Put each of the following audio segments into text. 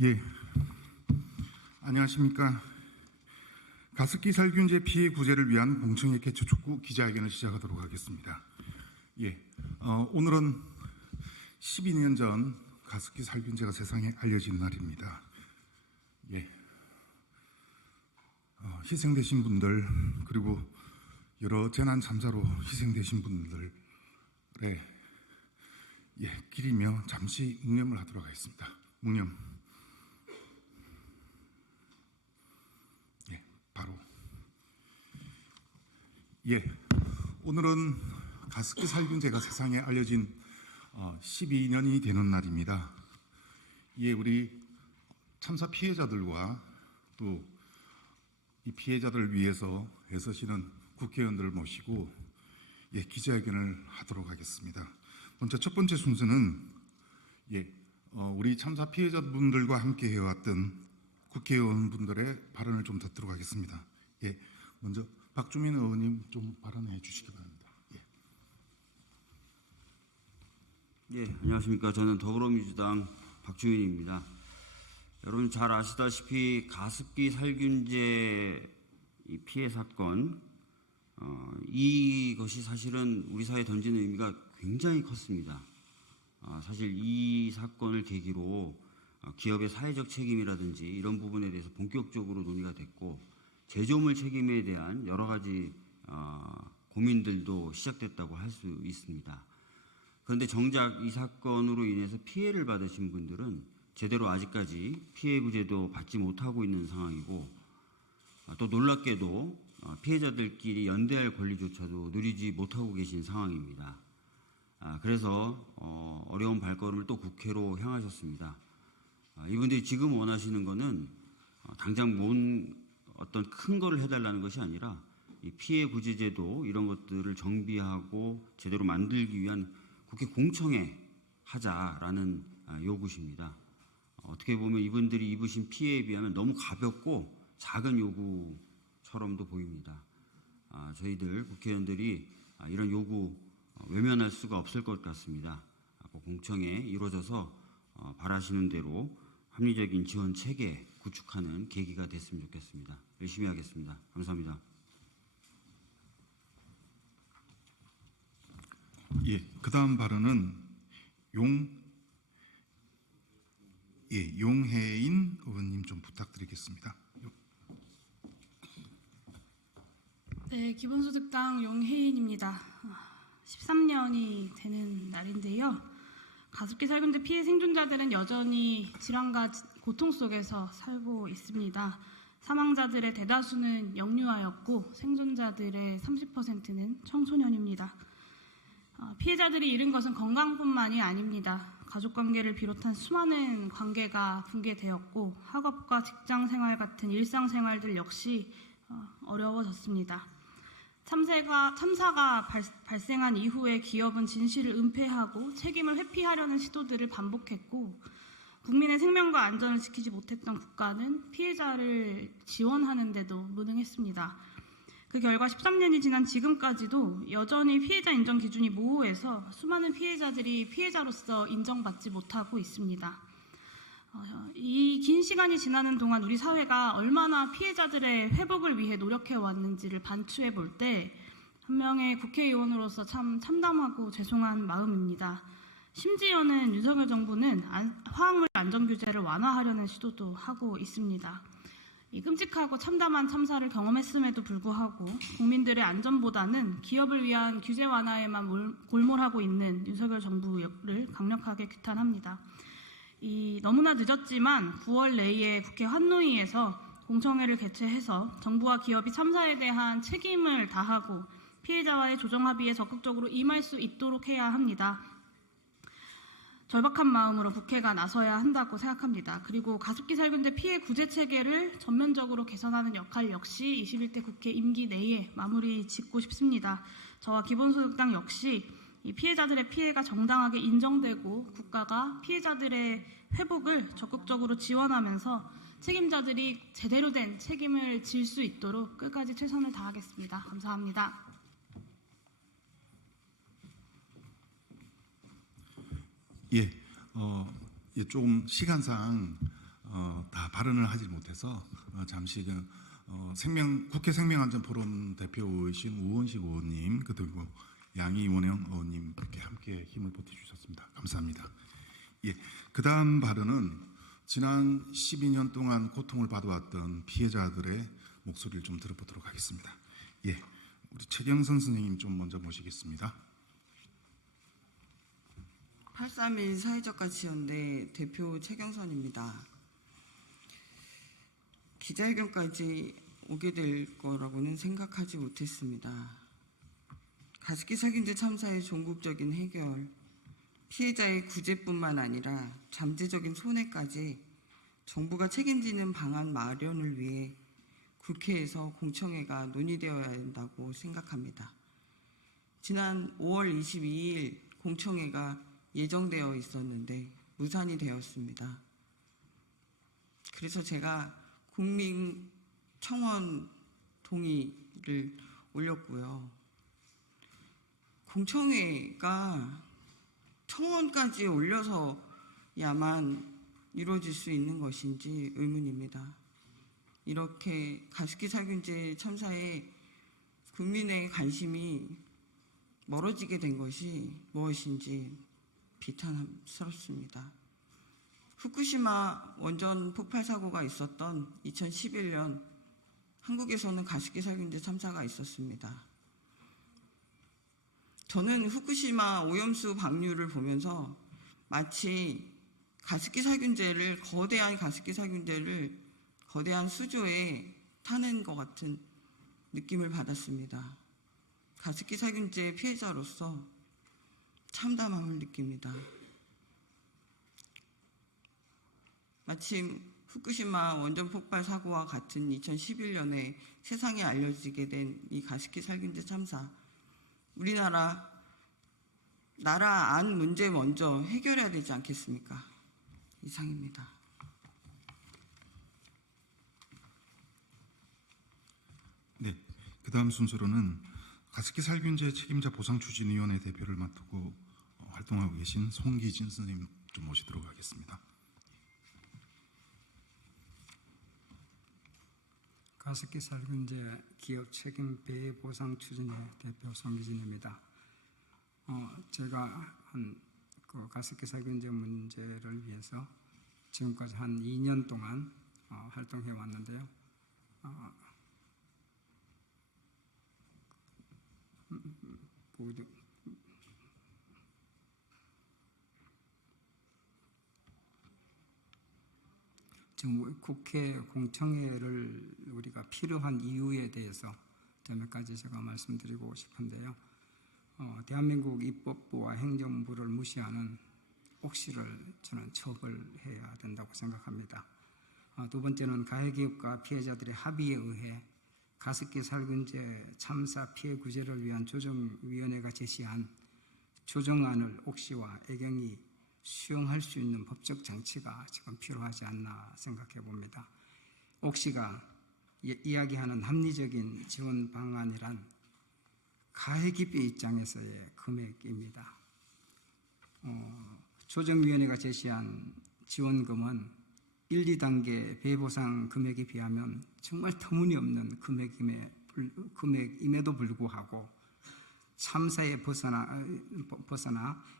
예, 안녕하십니까. 가습기 살균제 피해 구제를 위한 공청회 개최 촉구 기자회견을 시작하도록 하겠습니다. 예, 오늘은 12년 전 가습기 살균제가 세상에 알려진 날입니다. 예, 희생되신 분들 그리고 여러 재난 참사로 희생되신 분들의 길이며 잠시 묵념을 하도록 하겠습니다. 묵념. 바로 오늘은 가습기 살균제가 세상에 알려진 12년이 되는 날입니다. 우리 참사 피해자들과 또 이 피해자들을 위해서 애쓰시는 국회의원들을 모시고 기자회견을 하도록 하겠습니다. 먼저 첫 번째 순서는 우리 참사 피해자분들과 함께 해왔던 국회의원분들의 발언을 좀 듣도록 하겠습니다. 먼저 박주민 의원님 좀 발언해 주시기 바랍니다. 안녕하십니까. 저는 더불어민주당 박주민입니다. 여러분 잘 아시다시피 가습기 살균제 피해 사건, 이것이 사실은 우리 사회에 던지는 의미가 굉장히 컸습니다. 사실 이 사건을 계기로 기업의 사회적 책임이라든지 이런 부분에 대해서 본격적으로 논의가 됐고, 제조물 책임에 대한 여러 가지 고민들도 시작됐다고 할 수 있습니다. 그런데 정작 이 사건으로 인해서 피해를 받으신 분들은 제대로 아직까지 피해 구제도 받지 못하고 있는 상황이고, 또 놀랍게도 피해자들끼리 연대할 권리조차도 누리지 못하고 계신 상황입니다. 그래서 어려운 발걸음을 또 국회로 향하셨습니다. 이분들이 지금 원하시는 것은 당장 어떤 큰 거를 해달라는 것이 아니라 이 피해 구제제도 이런 것들을 정비하고 제대로 만들기 위한 국회 공청회 하자라는 요구십니다. 어떻게 보면 이분들이 입으신 피해에 비하면 너무 가볍고 작은 요구처럼도 보입니다. 저희들 국회의원들이 이런 요구 외면할 수가 없을 것 같습니다. 공청회 이루어져서 바라시는 대로 합리적인 지원 체계 구축하는 계기가 됐으면 좋겠습니다. 열심히 하겠습니다. 감사합니다. 그 다음 발언은 용혜인 의원님 좀 부탁드리겠습니다. 네, 기본소득당 용혜인입니다. 13년이 되는 날인데요. 가습기 살균제 피해 생존자들은 여전히 질환과 고통 속에서 살고 있습니다. 사망자들의 대다수는 영유아였고 생존자들의 30%는 청소년입니다. 피해자들이 잃은 것은 건강뿐만이 아닙니다. 가족관계를 비롯한 수많은 관계가 붕괴되었고 학업과 직장생활 같은 일상생활들 역시 어려워졌습니다. 참사가 발생한 이후에 기업은 진실을 은폐하고 책임을 회피하려는 시도들을 반복했고, 국민의 생명과 안전을 지키지 못했던 국가는 피해자를 지원하는데도 무능했습니다. 그 결과 13년이 지난 지금까지도 여전히 피해자 인정 기준이 모호해서 수많은 피해자들이 피해자로서 인정받지 못하고 있습니다. 이 긴 시간이 지나는 동안 우리 사회가 얼마나 피해자들의 회복을 위해 노력해 왔는지를 반추해 볼 때 한 명의 국회의원으로서 참 참담하고 죄송한 마음입니다. 심지어는 윤석열 정부는 화학물 안전규제를 완화하려는 시도도 하고 있습니다. 이 끔찍하고 참담한 참사를 경험했음에도 불구하고 국민들의 안전보다는 기업을 위한 규제 완화에만 골몰하고 있는 윤석열 정부를 강력하게 규탄합니다. 너무나 늦었지만 9월 내에 국회 환노위에서 공청회를 개최해서 정부와 기업이 참사에 대한 책임을 다하고 피해자와의 조정합의에 적극적으로 임할 수 있도록 해야 합니다. 절박한 마음으로 국회가 나서야 한다고 생각합니다. 그리고 가습기 살균제 피해 구제 체계를 전면적으로 개선하는 역할 역시 21대 국회 임기 내에 마무리 짓고 싶습니다. 저와 기본소득당 역시 이 피해자들의 피해가 정당하게 인정되고 국가가 피해자들의 회복을 적극적으로 지원하면서 책임자들이 제대로 된 책임을 질 수 있도록 끝까지 최선을 다하겠습니다. 감사합니다. 조금 시간상 다 발언을 하지 못해서 잠시 국회 생명안전포럼 대표이신 우원식 의원님 그리고 양이원영 의원님 이렇게 함께 힘을 보태주셨습니다. 감사합니다. 예, 그다음 발언은 지난 12년 동안 고통을 받아왔던 피해자들의 목소리를 좀 들어보도록 하겠습니다. 예, 우리 최경선 선생님 좀 먼저 모시겠습니다. 831 사회적가치연대 대표 최경선입니다. 기자회견까지 오게 될 거라고는 생각하지 못했습니다. 가습기 살균제 참사의 종국적인 해결, 피해자의 구제뿐만 아니라 잠재적인 손해까지 정부가 책임지는 방안 마련을 위해 국회에서 공청회가 논의되어야 한다고 생각합니다. 지난 5월 22일 공청회가 예정되어 있었는데 무산이 되었습니다. 그래서 제가 국민청원 동의를 올렸고요. 공청회가 청원까지 올려서야만 이루어질 수 있는 것인지 의문입니다. 이렇게 가습기 살균제 참사에 국민의 관심이 멀어지게 된 것이 무엇인지 비탄스럽습니다. 후쿠시마 원전 폭발 사고가 있었던 2011년 한국에서는 가습기 살균제 참사가 있었습니다. 저는 후쿠시마 오염수 방류를 보면서 마치 거대한 가습기 살균제를 거대한 수조에 타는 것 같은 느낌을 받았습니다. 가습기 살균제 피해자로서 참담함을 느낍니다. 마침 후쿠시마 원전 폭발 사고와 같은 2011년에 세상에 알려지게 된 이 가습기 살균제 참사, 우리나라 안 문제 먼저 해결해야 되지 않겠습니까? 이상입니다. 네, 그다음 순서로는 가습기 살균제 책임자 보상추진위원회 대표를 맡고 활동하고 계신 송기진 선생님 좀 모시도록 하겠습니다. 가습기 살균제 기업 책임 배해 보상 추진회 대표 송기진입니다. 제가 그 가습기 살균제 문제를 위해서 지금까지 한 2년 동안 활동해 왔는데요. 지금 국회 공청회를 우리가 필요한 이유에 대해서 몇 가지 제가 말씀드리고 싶은데요. 대한민국 입법부와 행정부를 무시하는 옥시를 저는 처벌해야 된다고 생각합니다. 두 번째는 가해기업과 피해자들의 합의에 의해 가습기 살균제 참사 피해 구제를 위한 조정위원회가 제시한 조정안을 옥시와 애경이 수용할 수 있는 법적 장치가 지금 필요하지 않나 생각해 봅니다. 옥시가 이야기하는 합리적인 지원 방안이란 가해기업 입장에서의 금액입니다. 조정위원회가 제시한 지원금은 1, 2단계 배보상 금액에 비하면 정말 터무니없는 금액임에도 불구하고 참사에 벗어나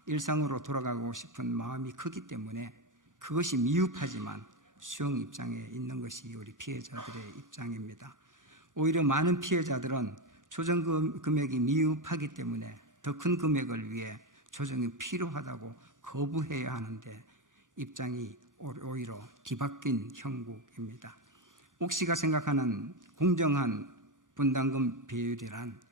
일상으로 돌아가고 싶은 마음이 크기 때문에 그것이 미흡하지만 수용 입장에 있는 것이 우리 피해자들의 입장입니다. 오히려 많은 피해자들은 조정 금액이 미흡하기 때문에 더 큰 금액을 위해 조정이 필요하다고 거부해야 하는데 입장이 오히려 뒤바뀐 형국입니다. 옥시가 생각하는 공정한 분담금 비율이란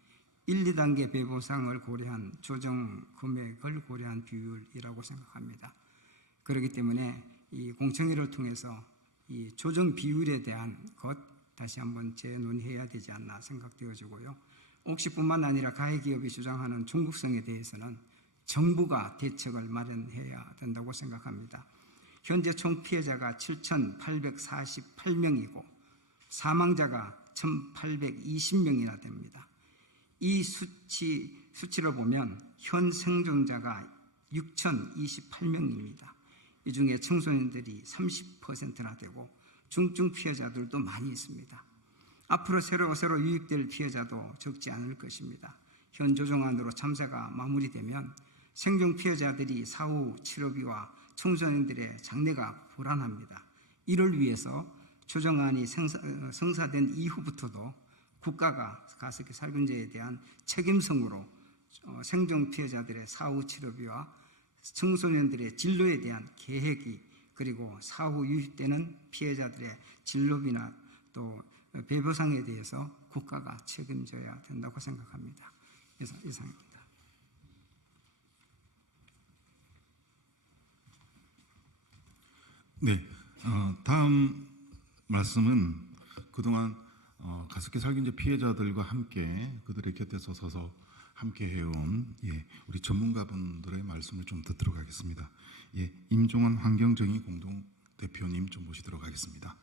1, 2단계 배보상을 고려한 조정 금액을 고려한 비율이라고 생각합니다. 그렇기 때문에 이 공청회를 통해서 이 조정 비율에 대한 것 다시 한번 재논의해야 되지 않나 생각되어지고요. 옥시뿐만 아니라 가해기업이 주장하는 종국성에 대해서는 정부가 대책을 마련해야 된다고 생각합니다. 현재 총 피해자가 7,848명이고 사망자가 1,820명이나 됩니다. 이 수치를 보면 현 생존자가 6,028명입니다. 이 중에 청소년들이 30%나 되고 중증 피해자들도 많이 있습니다. 앞으로 새로 유입될 피해자도 적지 않을 것입니다. 현 조정안으로 참사가 마무리되면 생존 피해자들이 사후 치료비와 청소년들의 장래가 불안합니다. 이를 위해서 조정안이 성사된 이후부터도 국가가 가습기 살균제에 대한 책임성으로 생존 피해자들의 사후 치료비와 청소년들의 진로에 대한 계획이, 그리고 사후 유입되는 피해자들의 진로비나 또 배보상에 대해서 국가가 책임져야 된다고 생각합니다. 이상입니다. 네, 다음 말씀은 그동안 가습기 살균제 피해자들과 함께 그들의 곁에 서서 함께 해온 우리 전문가분들의 말씀을 좀 듣도록 하겠습니다. 임종원 환경정의 공동 대표님 좀 모시도록 하겠습니다.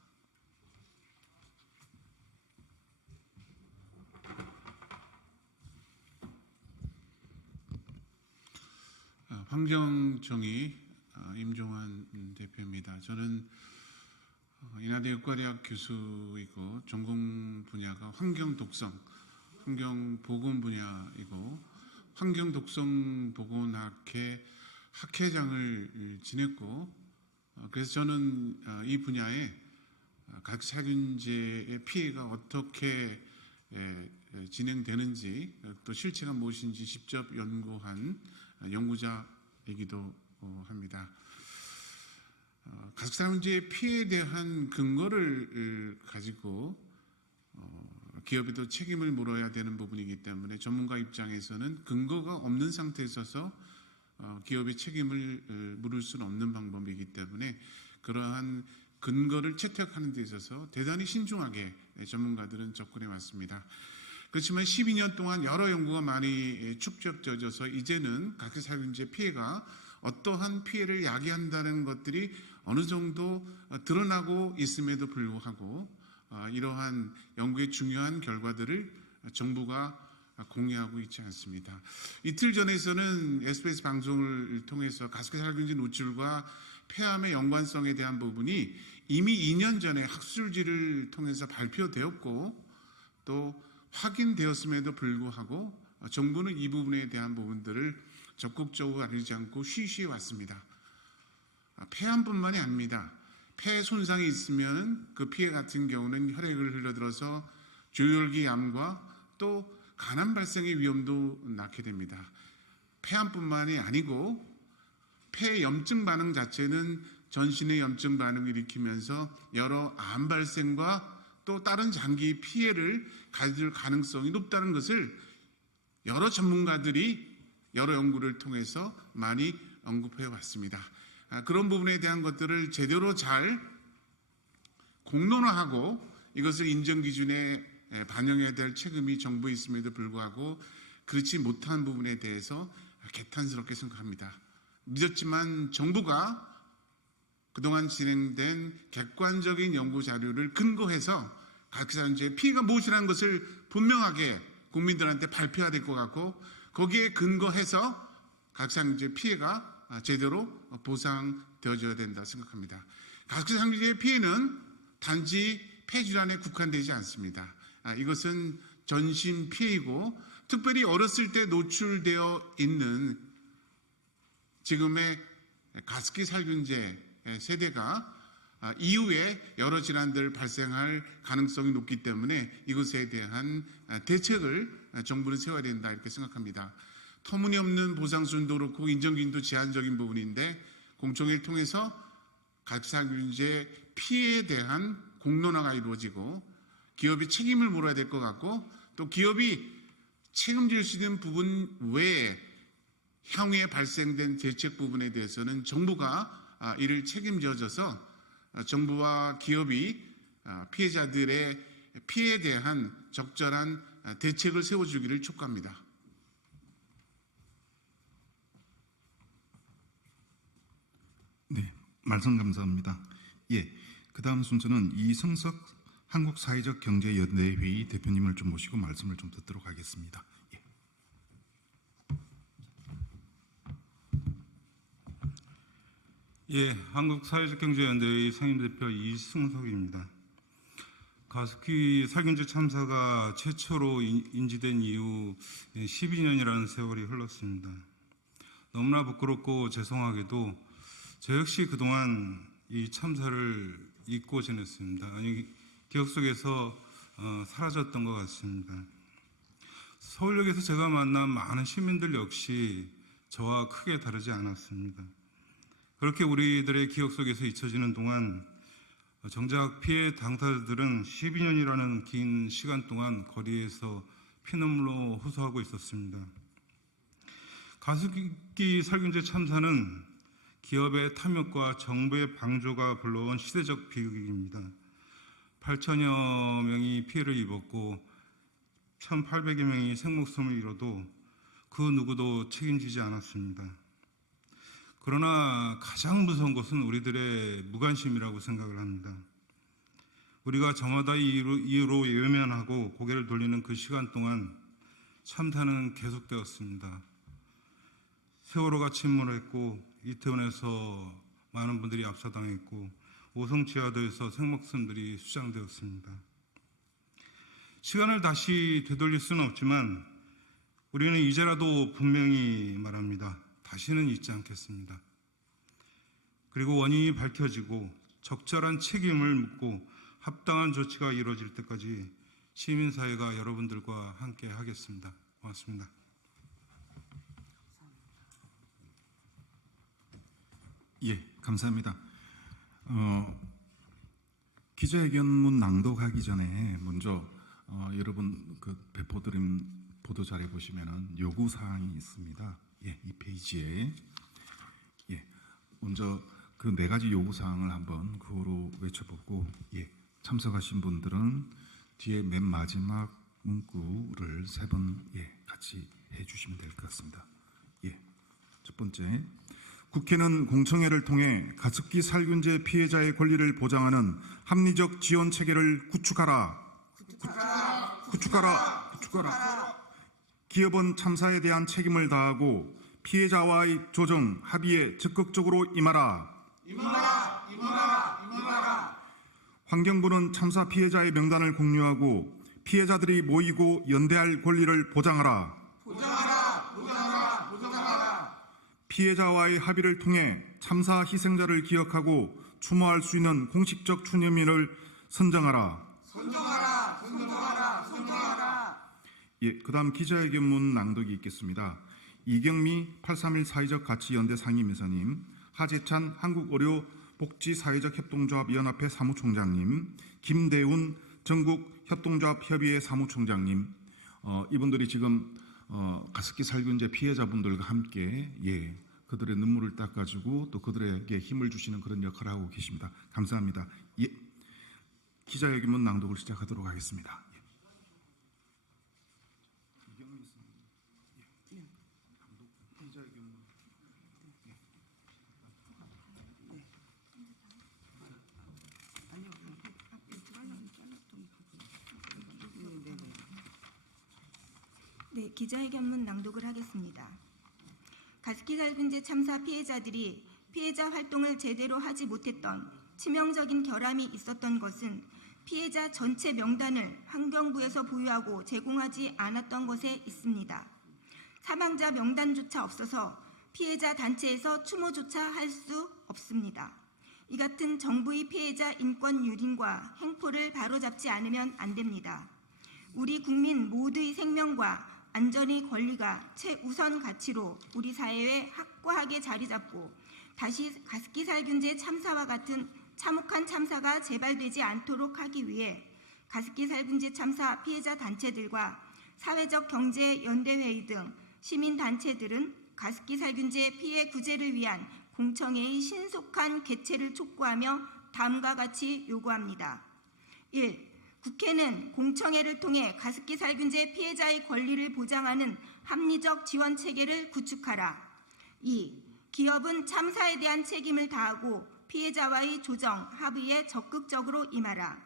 환경정의 임종환 대표입니다. 저는 인하대 의과대학 교수이고 전공 분야가 환경독성, 환경보건 분야이고 환경독성보건학회 학회장을 지냈고, 그래서 저는 이 분야에 각살균제의 피해가 어떻게 진행되는지, 또 실체가 무엇인지 직접 연구한 연구자이기도 합니다. 가습기살균제의 피해에 대한 근거를 가지고 기업에도 책임을 물어야 되는 부분이기 때문에 전문가 입장에서는 근거가 없는 상태에 있어서 기업의 책임을 물을 수는 없는 방법이기 때문에 그러한 근거를 채택하는 데 있어서 대단히 신중하게 전문가들은 접근해 왔습니다. 그렇지만 12년 동안 여러 연구가 많이 축적되어져서 이제는 가습기살균제 피해가 어떠한 피해를 야기한다는 것들이 어느 정도 드러나고 있음에도 불구하고 이러한 연구의 중요한 결과들을 정부가 공개하고 있지 않습니다. 이틀 전에서는 SBS 방송을 통해서 가습기살균제 노출과 폐암의 연관성에 대한 부분이 이미 2년 전에 학술지를 통해서 발표되었고 또 확인되었음에도 불구하고 정부는 이 부분에 대한 부분들을 적극적으로 알리지 않고 쉬쉬해 왔습니다. 폐암뿐만이 아닙니다. 폐 손상이 있으면 그 피해 같은 경우는 혈액을 흘러들어서 조혈기 암과 또 간암 발생의 위험도 낳게 됩니다. 폐암뿐만이 아니고 폐 염증 반응 자체는 전신의 염증 반응을 일으키면서 여러 암 발생과 또 다른 장기 피해를 가질 가능성이 높다는 것을 여러 전문가들이 여러 연구를 통해서 많이 언급해 왔습니다. 그런 부분에 대한 것들을 제대로 잘 공론화하고 이것을 인정 기준에 반영해야 될 책임이 정부에 있음에도 불구하고 그렇지 못한 부분에 대해서 개탄스럽게 생각합니다. 늦었지만 정부가 그동안 진행된 객관적인 연구 자료를 근거해서 가습기살균제의 피해가 무엇이라는 것을 분명하게 국민들한테 발표해야 될 것 같고 거기에 근거해서 가습기살균제 피해가 제대로 보상되어져야 된다 생각합니다. 가습기살균제의 피해는 단지 폐질환에 국한되지 않습니다. 이것은 전신 피해이고 특별히 어렸을 때 노출되어 있는 지금의 가습기살균제 세대가 이후에 여러 질환들 발생할 가능성이 높기 때문에 이것에 대한 대책을 정부는 세워야 된다 이렇게 생각합니다. 터무니없는 보상 수준도 그렇고 인정기준도 제한적인 부분인데 공청회를 통해서 가습기살균제 피해에 대한 공론화가 이루어지고 기업이 책임을 물어야 될 것 같고 또 기업이 책임질 수 있는 부분 외에 향후에 발생된 대책 부분에 대해서는 정부가 이를 책임져줘서 정부와 기업이 피해자들의 피해에 대한 적절한 대책을 세워주기를 촉구합니다. 네, 말씀 감사합니다. 그 다음 순서는 이승석 한국사회적경제연대회의 대표님을 좀 모시고 말씀을 좀 듣도록 하겠습니다. 예, 한국사회적경제연대의 상임대표 이승석입니다. 가습기 살균제 참사가 최초로 인지된 이후 12년이라는 세월이 흘렀습니다. 너무나 부끄럽고 죄송하게도 저 역시 그동안 이 참사를 잊고 지냈습니다. 아니, 기억 속에서 사라졌던 것 같습니다. 서울역에서 제가 만난 많은 시민들 역시 저와 크게 다르지 않았습니다. 그렇게 우리들의 기억 속에서 잊혀지는 동안 정작 피해 당사자들은 12년이라는 긴 시간 동안 거리에서 피눈물로 호소하고 있었습니다. 가습기 살균제 참사는 기업의 탐욕과 정부의 방조가 불러온 시대적 비극입니다. 8천여 명이 피해를 입었고 1,800여 명이 생목숨을 잃어도 그 누구도 책임지지 않았습니다. 그러나 가장 무서운 것은 우리들의 무관심이라고 생각을 합니다. 우리가 저마다 이유로 외면하고 고개를 돌리는 그 시간 동안 참사는 계속되었습니다. 세월호가 침몰했고 이태원에서 많은 분들이 압사당했고 오송지하도에서 생목숨들이 수장되었습니다. 시간을 다시 되돌릴 수는 없지만 우리는 이제라도 분명히 말합니다. 다시는 잊지 않겠습니다. 그리고 원인이 밝혀지고 적절한 책임을 묻고 합당한 조치가 이루어질 때까지 시민사회가 여러분들과 함께 하겠습니다. 고맙습니다. 예, 감사합니다. 기자회견문 낭독하기 전에 먼저 여러분 그 배포드린 보도자료 보시면은 요구 사항이 있습니다. 예, 이 페이지에 먼저 그 4가지 요구 사항을 한번 구호로 외쳐보고 참석하신 분들은 뒤에 맨 마지막 문구를 3번 같이 해주시면 될 것 같습니다. 첫 번째, 국회는 공청회를 통해 가습기 살균제 피해자의 권리를 보장하는 합리적 지원 체계를 구축하라. 기업은 참사에 대한 책임을 다하고 피해자와의 조정, 합의에 적극적으로 임하라. 환경부는 참사 피해자의 명단을 공유하고 피해자들이 모이고 연대할 권리를 보장하라. 피해자와의 합의를 통해 참사 희생자를 기억하고 추모할 수 있는 공식적 추념일을 선정하라. 그다음 기자회견문 낭독이 있겠습니다. 이경미 831 사회적 가치연대 상임이사님, 하재찬 한국의료복지사회적협동조합 연합회 사무총장님, 김대훈 전국협동조합협의회 사무총장님, 이분들이 지금 가습기 살균제 피해자분들과 함께 그들의 눈물을 닦아주고 또 그들에게 힘을 주시는 그런 역할을 하고 계십니다. 감사합니다. 기자회견문 낭독을 시작하도록 하겠습니다. 네, 기자회견문 낭독을 하겠습니다. 가습기 살균제 참사 피해자들이 피해자 활동을 제대로 하지 못했던 치명적인 결함이 있었던 것은 피해자 전체 명단을 환경부에서 보유하고 제공하지 않았던 것에 있습니다. 사망자 명단조차 없어서 피해자 단체에서 추모조차 할 수 없습니다. 이 같은 정부의 피해자 인권 유린과 행포를 바로잡지 않으면 안 됩니다. 우리 국민 모두의 생명과 안전의 권리가 최우선 가치로 우리 사회에 확고하게 자리 잡고 다시 가습기 살균제 참사와 같은 참혹한 참사가 재발되지 않도록 하기 위해 가습기 살균제 참사 피해자 단체들과 사회적 경제 연대회의 등 시민단체들은 가습기 살균제 피해 구제를 위한 공청회의 신속한 개최를 촉구하며 다음과 같이 요구합니다. 1. 국회는 공청회를 통해 가습기 살균제 피해자의 권리를 보장하는 합리적 지원 체계를 구축하라. 2. 기업은 참사에 대한 책임을 다하고 피해자와의 조정, 합의에 적극적으로 임하라.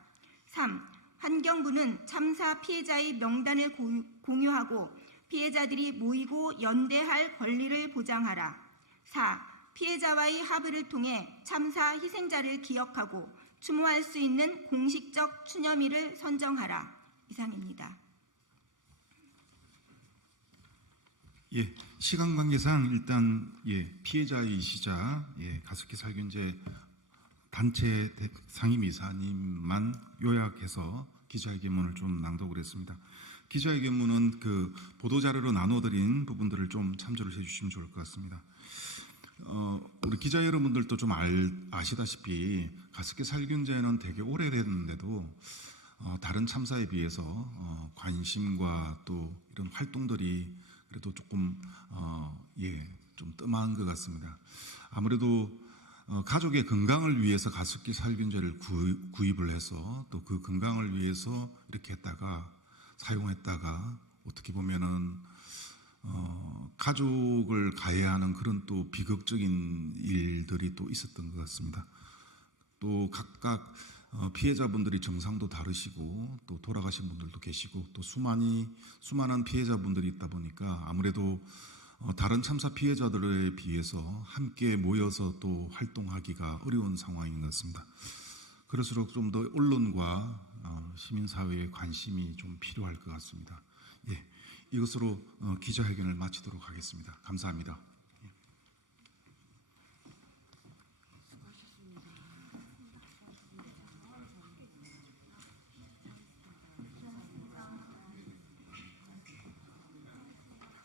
3. 환경부는 참사 피해자의 명단을 공유하고 피해자들이 모이고 연대할 권리를 보장하라. 4. 피해자와의 합의를 통해 참사 희생자를 기억하고 추모할 수 있는 공식적 추념일을 선정하라. 이상입니다. 예, 시간 관계상 일단 피해자이시자 가습기 살균제 단체 상임이사님만 요약해서 기자회견문을 좀 낭독을 했습니다. 기자회견문은 그 보도자료로 나눠드린 부분들을 좀 참조를 해주시면 좋을 것 같습니다. 우리 기자 여러분들도 좀 아시다시피 가습기 살균제는 되게 오래됐는데도 다른 참사에 비해서 관심과 또 이런 활동들이 그래도 조금 좀 뜸한 것 같습니다. 아무래도 가족의 건강을 위해서 가습기 살균제를 구입을 해서 또 그 건강을 위해서 이렇게 했다가 사용했다가 어떻게 보면은 가족을 가해하는 그런 또 비극적인 일들이 또 있었던 것 같습니다. 또 각각 피해자분들이 정상도 다르시고 또 돌아가신 분들도 계시고 또 수많은 피해자분들이 있다 보니까 아무래도 다른 참사 피해자들에 비해서 함께 모여서 또 활동하기가 어려운 상황인 것 같습니다. 그럴수록 좀 더 언론과 시민사회의 관심이 좀 필요할 것 같습니다. 이것으로 기자회견을 마치도록 하겠습니다. 감사합니다.